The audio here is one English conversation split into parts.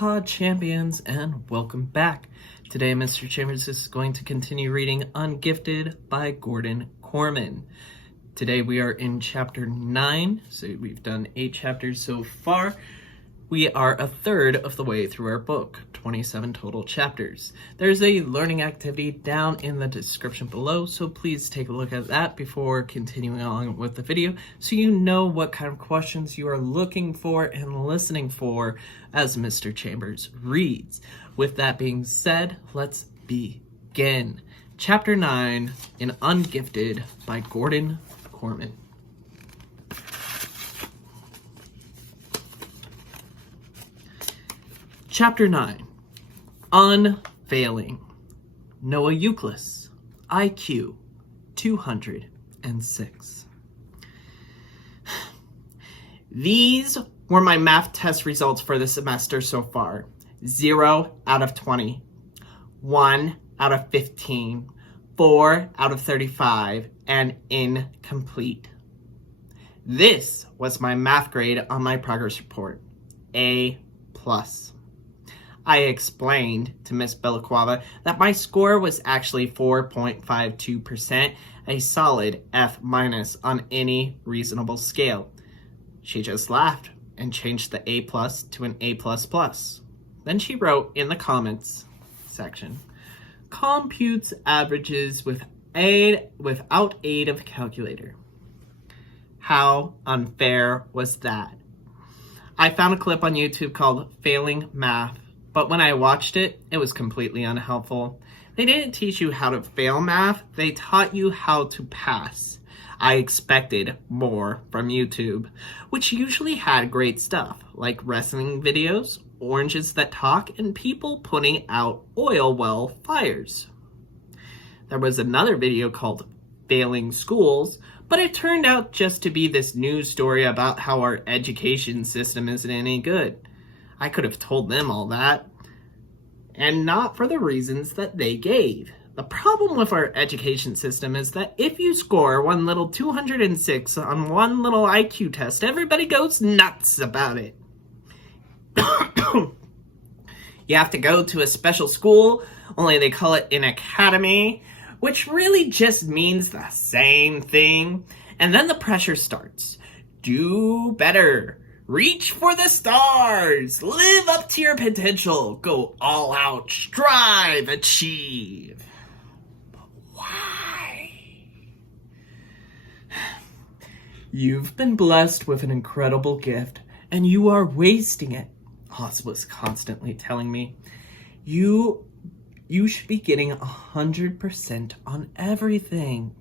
Aloha champions, and welcome back. Today Mr. Chambers is going to continue reading Ungifted by Gordon Korman. Today we are in chapter 9, so we've done 8 chapters so far. We are a third of the way through our book, 27 total chapters. There's a learning activity down in the description below, so please take a look at that before continuing on with the video so you know what kind of questions you are looking for and listening for as Mr. Chambers reads. With that being said, let's begin. Chapter 9 in Ungifted by Gordon Korman. Chapter 9, Unfailing. Noah Youkilis, IQ 206. These were my math test results for the semester so far. 0 out of 20, 1 out of 15, 4 out of 35, and incomplete. This was my math grade on my progress report, A+. I explained to Miss Bellaquava that my score was actually 4.52%, a solid F- on any reasonable scale. She just laughed and changed the A+ to an A++. Then she wrote in the comments section, computes averages without aid of calculator. How unfair was that? I found a clip on YouTube called Failing Math, but when I watched it, it was completely unhelpful. They didn't teach you how to fail math, they taught you how to pass. I expected more from YouTube, which usually had great stuff, like wrestling videos, oranges that talk, and people putting out oil well fires. There was another video called Failing Schools, but it turned out just to be this news story about how our education system isn't any good. I could have told them all that, and not for the reasons that they gave. The problem with our education system is that if you score one little 206 on one little IQ test, everybody goes nuts about it. You have to go to a special school, only they call it an academy, which really just means the same thing. And then the pressure starts. Do better. Reach for the stars. Live up to your potential. Go all out. Strive. Achieve. But why? You've been blessed with an incredible gift, and you are wasting it, Oz was constantly telling me. You should be getting 100% on everything.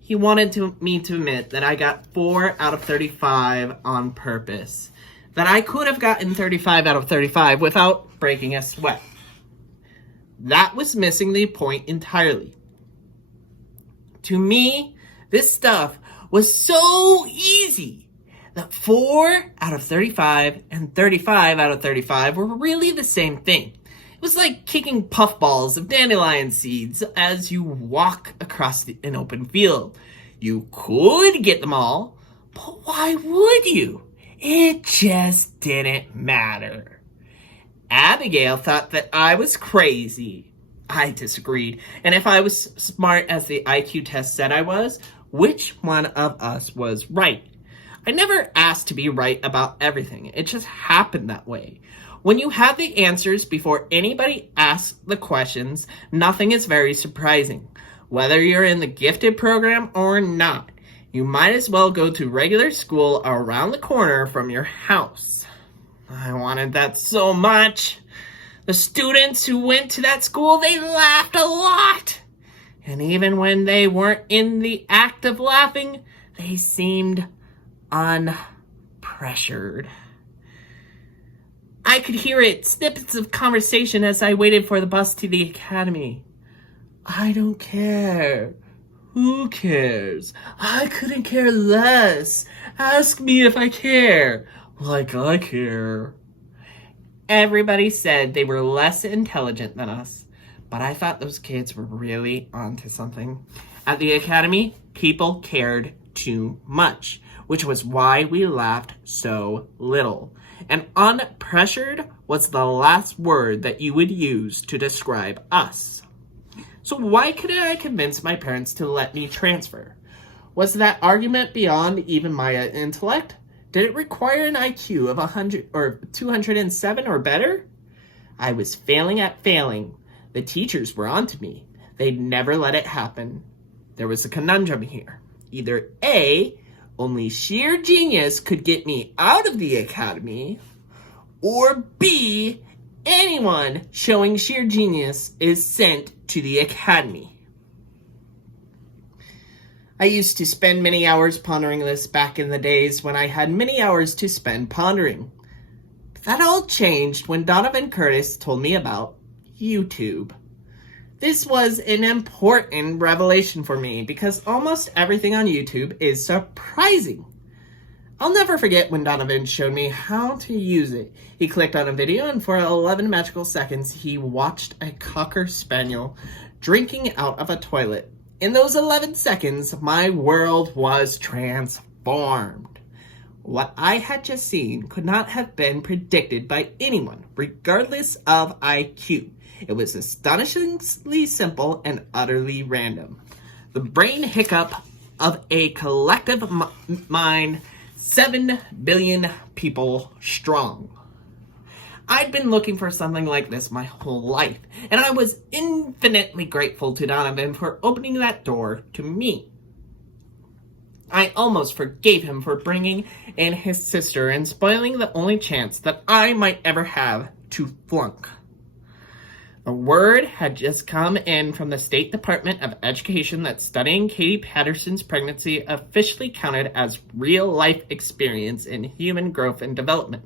He wanted me to admit that I got 4 out of 35 on purpose. That I could have gotten 35 out of 35 without breaking a sweat. That was missing the point entirely. To me, this stuff was so easy that 4 out of 35 and 35 out of 35 were really the same thing. It was like kicking puffballs of dandelion seeds as you walk across an open field. You could get them all, but why would you? It just didn't matter. Abigail thought that I was crazy. I disagreed, and if I was smart as the IQ test said I was, which one of us was right? I never asked to be right about everything. It just happened that way. When you have the answers before anybody asks the questions, nothing is very surprising. Whether you're in the gifted program or not, you might as well go to regular school around the corner from your house. I wanted that so much. The students who went to that school, they laughed a lot. And even when they weren't in the act of laughing, they seemed unpressured. I could hear it, snippets of conversation as I waited for the bus to the academy. I don't care. Who cares? I couldn't care less. Ask me if I care. Like I care. Everybody said they were less intelligent than us, but I thought those kids were really onto something. At the academy, people cared too much. which was why we laughed so little. And unpressured was the last word that you would use to describe us. So why couldn't I convince my parents to let me transfer? Was that argument beyond even my intellect? Did it require an IQ of 100 or 207 or better? I was failing at failing. The teachers were onto me. They'd never let it happen. There was a conundrum here. Either A, only sheer genius could get me out of the academy, or B, anyone showing sheer genius is sent to the academy. I used to spend many hours pondering this back in the days when I had many hours to spend pondering. But that all changed when Donovan Curtis told me about YouTube. This was an important revelation for me because almost everything on YouTube is surprising. I'll never forget when Donovan showed me how to use it. He clicked on a video and for 11 magical seconds he watched a Cocker Spaniel drinking out of a toilet. In those 11 seconds, my world was transformed. What I had just seen could not have been predicted by anyone, regardless of IQ. It was astonishingly simple and utterly random. The brain hiccup of a collective mind 7 billion people strong. I'd been looking for something like this my whole life, and I was infinitely grateful to Donovan for opening that door to me. I almost forgave him for bringing in his sister and spoiling the only chance that I might ever have to flunk. A word had just come in from the State Department of Education that studying Katie Patterson's pregnancy officially counted as real-life experience in human growth and development.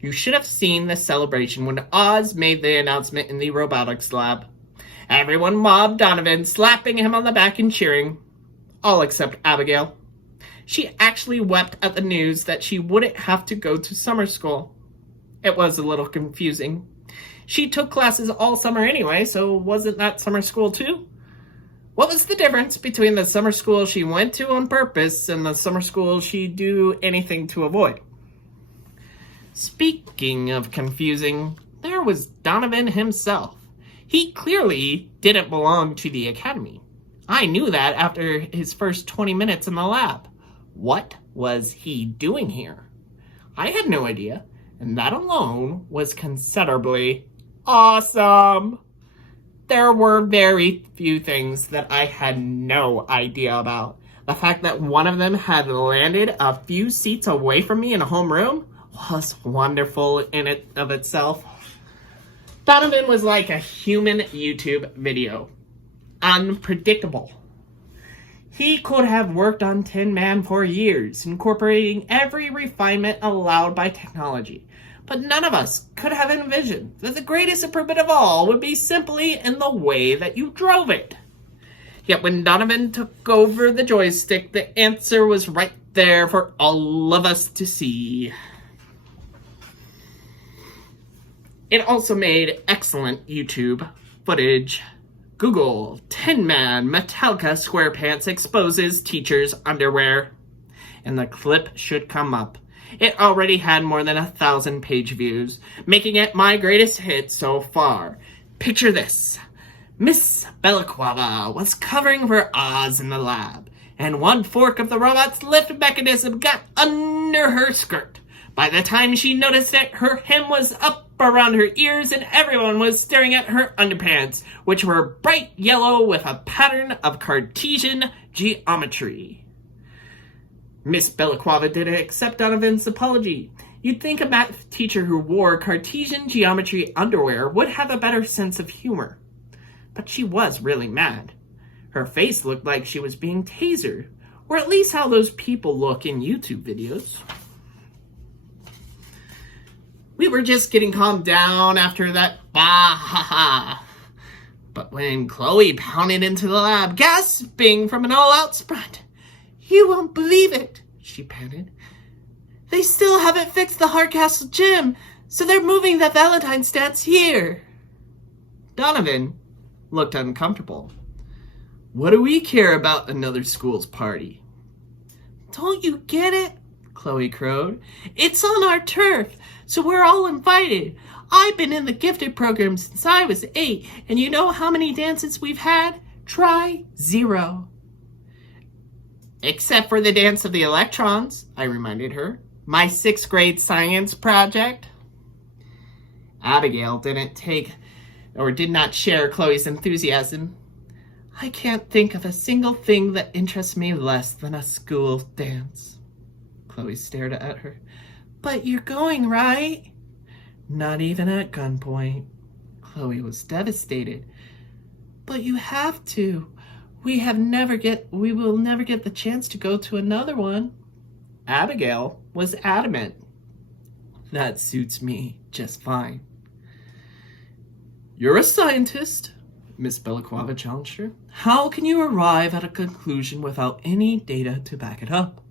You should have seen the celebration when Oz made the announcement in the robotics lab. Everyone mobbed Donovan, slapping him on the back and cheering. All except Abigail. She actually wept at the news that she wouldn't have to go to summer school. It was a little confusing. She took classes all summer anyway, so wasn't that summer school too? What was the difference between the summer school she went to on purpose and the summer school she'd do anything to avoid? Speaking of confusing, there was Donovan himself. He clearly didn't belong to the academy. I knew that after his first 20 minutes in the lab. What was he doing here? I had no idea, and that alone was considerably awesome. There were very few things that I had no idea about. The fact that one of them had landed a few seats away from me in a homeroom was wonderful in it of itself. Donovan was like a human YouTube video. Unpredictable. He could have worked on Tin Man for years, incorporating every refinement allowed by technology. But none of us could have envisioned that the greatest improvement of all would be simply in the way that you drove it. Yet when Donovan took over the joystick, the answer was right there for all of us to see. It also made excellent YouTube footage. Google, Tin Man, Metallica SquarePants exposes teacher's underwear. And the clip should come up. It already had more than 1,000 page views, making it my greatest hit so far. Picture this. Miss Belacqua was covering for Oz in the lab, and one fork of the robot's lift mechanism got under her skirt. By the time she noticed it, her hem was up around her ears and everyone was staring at her underpants, which were bright yellow with a pattern of Cartesian geometry. Miss Belacqua didn't accept Donovan's apology. You'd think a math teacher who wore Cartesian geometry underwear would have a better sense of humor. But she was really mad. Her face looked like she was being tasered, or at least how those people look in YouTube videos. We were just getting calmed down after that bah-ha-ha. But when Chloe pounded into the lab, gasping from an all-out sprint, "You won't believe it," she panted. "They still haven't fixed the Hardcastle gym, so they're moving the Valentine's dance here." Donovan looked uncomfortable. What do we care about another school's party? Don't you get it? Chloe crowed. It's on our turf, so we're all invited. I've been in the gifted program since I was 8, and you know how many dances we've had? Try 0. Except for the dance of the electrons, I reminded her. My 6th grade science project. Abigail did not share Chloe's enthusiasm. I can't think of a single thing that interests me less than a school dance. Chloe stared at her. But you're going, right? Not even at gunpoint. Chloe was devastated. But you have to. We will never get the chance to go to another one. Abigail was adamant. That suits me just fine. You're a scientist, Miss Belacqua challenged her. How can you arrive at a conclusion without any data to back it up?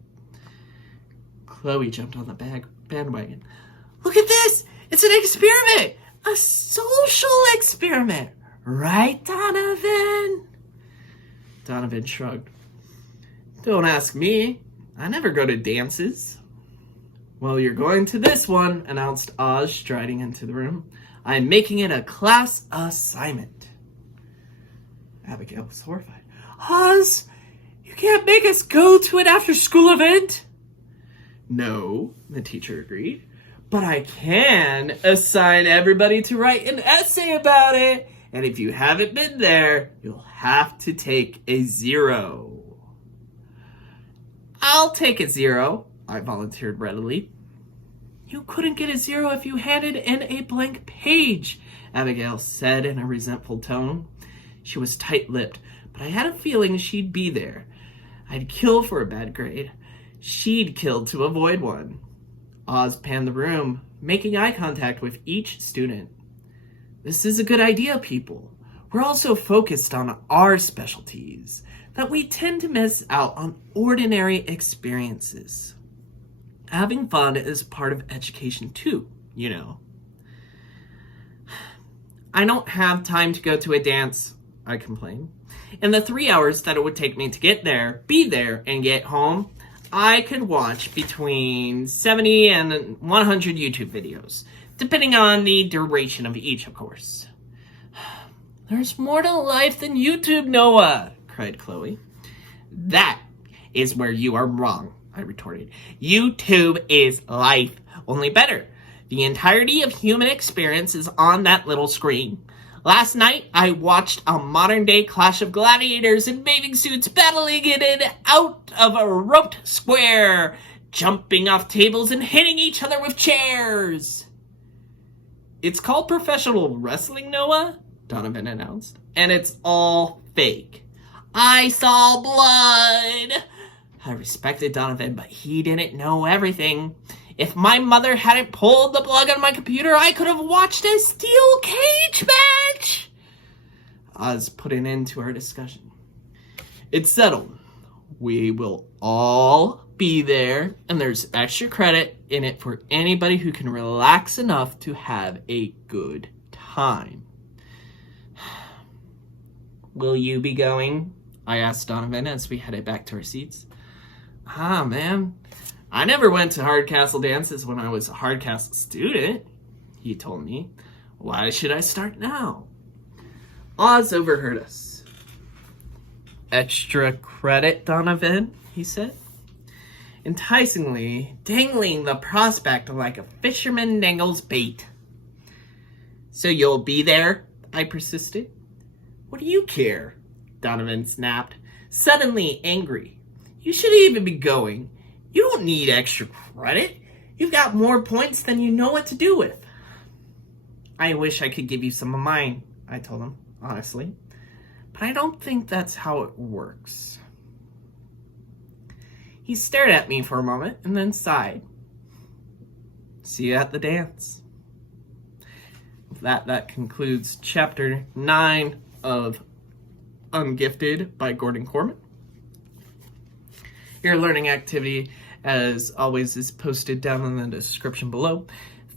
Chloe jumped on the bandwagon. Look at this! It's an experiment! A social experiment! Right, Donovan? Donovan shrugged. Don't ask me. I never go to dances. Well, you're going to this one, announced Oz, striding into the room. I'm making it a class assignment. Abigail was horrified. Oz, you can't make us go to an after-school event. No, the teacher agreed. But I can assign everybody to write an essay about it. And if you haven't been there, you'll have to take a 0. I'll take a 0, I volunteered readily. You couldn't get a 0 if you handed in a blank page, Abigail said in a resentful tone. She was tight-lipped, but I had a feeling she'd be there. I'd kill for a bad grade. She'd kill to avoid one. Oz panned the room, making eye contact with each student. This is a good idea, people. We're all so focused on our specialties that we tend to miss out on ordinary experiences. Having fun is part of education too, you know. I don't have time to go to a dance, I complained. In the 3 hours that it would take me to get there, be there, and get home, I could watch between 70 and 100 YouTube videos, depending on the duration of each, of course. There's more to life than YouTube, Noah, cried Chloe. That is where you are wrong, I retorted. YouTube is life, only better. The entirety of human experience is on that little screen. Last night, I watched a modern-day clash of gladiators in bathing suits battling in and out of a roped square, jumping off tables and hitting each other with chairs. It's called professional wrestling, Noah, Donovan announced, and it's all fake. I saw blood. I respected Donovan, but he didn't know everything. If my mother hadn't pulled the plug on my computer, I could have watched a steel cage match. Oz put an end to our discussion. It's settled. We will all be there, and there's extra credit in it for anybody who can relax enough to have a good time. Will you be going? I asked Donovan as we headed back to our seats. Man, I never went to Hardcastle dances when I was a Hardcastle student, he told me. Why should I start now? Oz overheard us. Extra credit, Donovan, he said, enticingly dangling the prospect like a fisherman dangles bait. So you'll be there? I persisted. What do you care? Donovan snapped, suddenly angry. You shouldn't even be going. You don't need extra credit. You've got more points than you know what to do with. I wish I could give you some of mine, I told him, honestly. But I don't think that's how it works. He stared at me for a moment and then sighed. See you at the dance. That concludes chapter 9 of Ungifted by Gordon Korman. Your learning activity, as always, is posted down in the description below.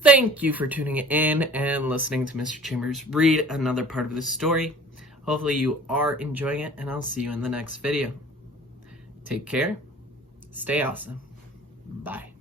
Thank you for tuning in and listening to Mr. Chambers read another part of this story. Hopefully you are enjoying it, and I'll see you in the next video. Take care, Stay awesome. Bye.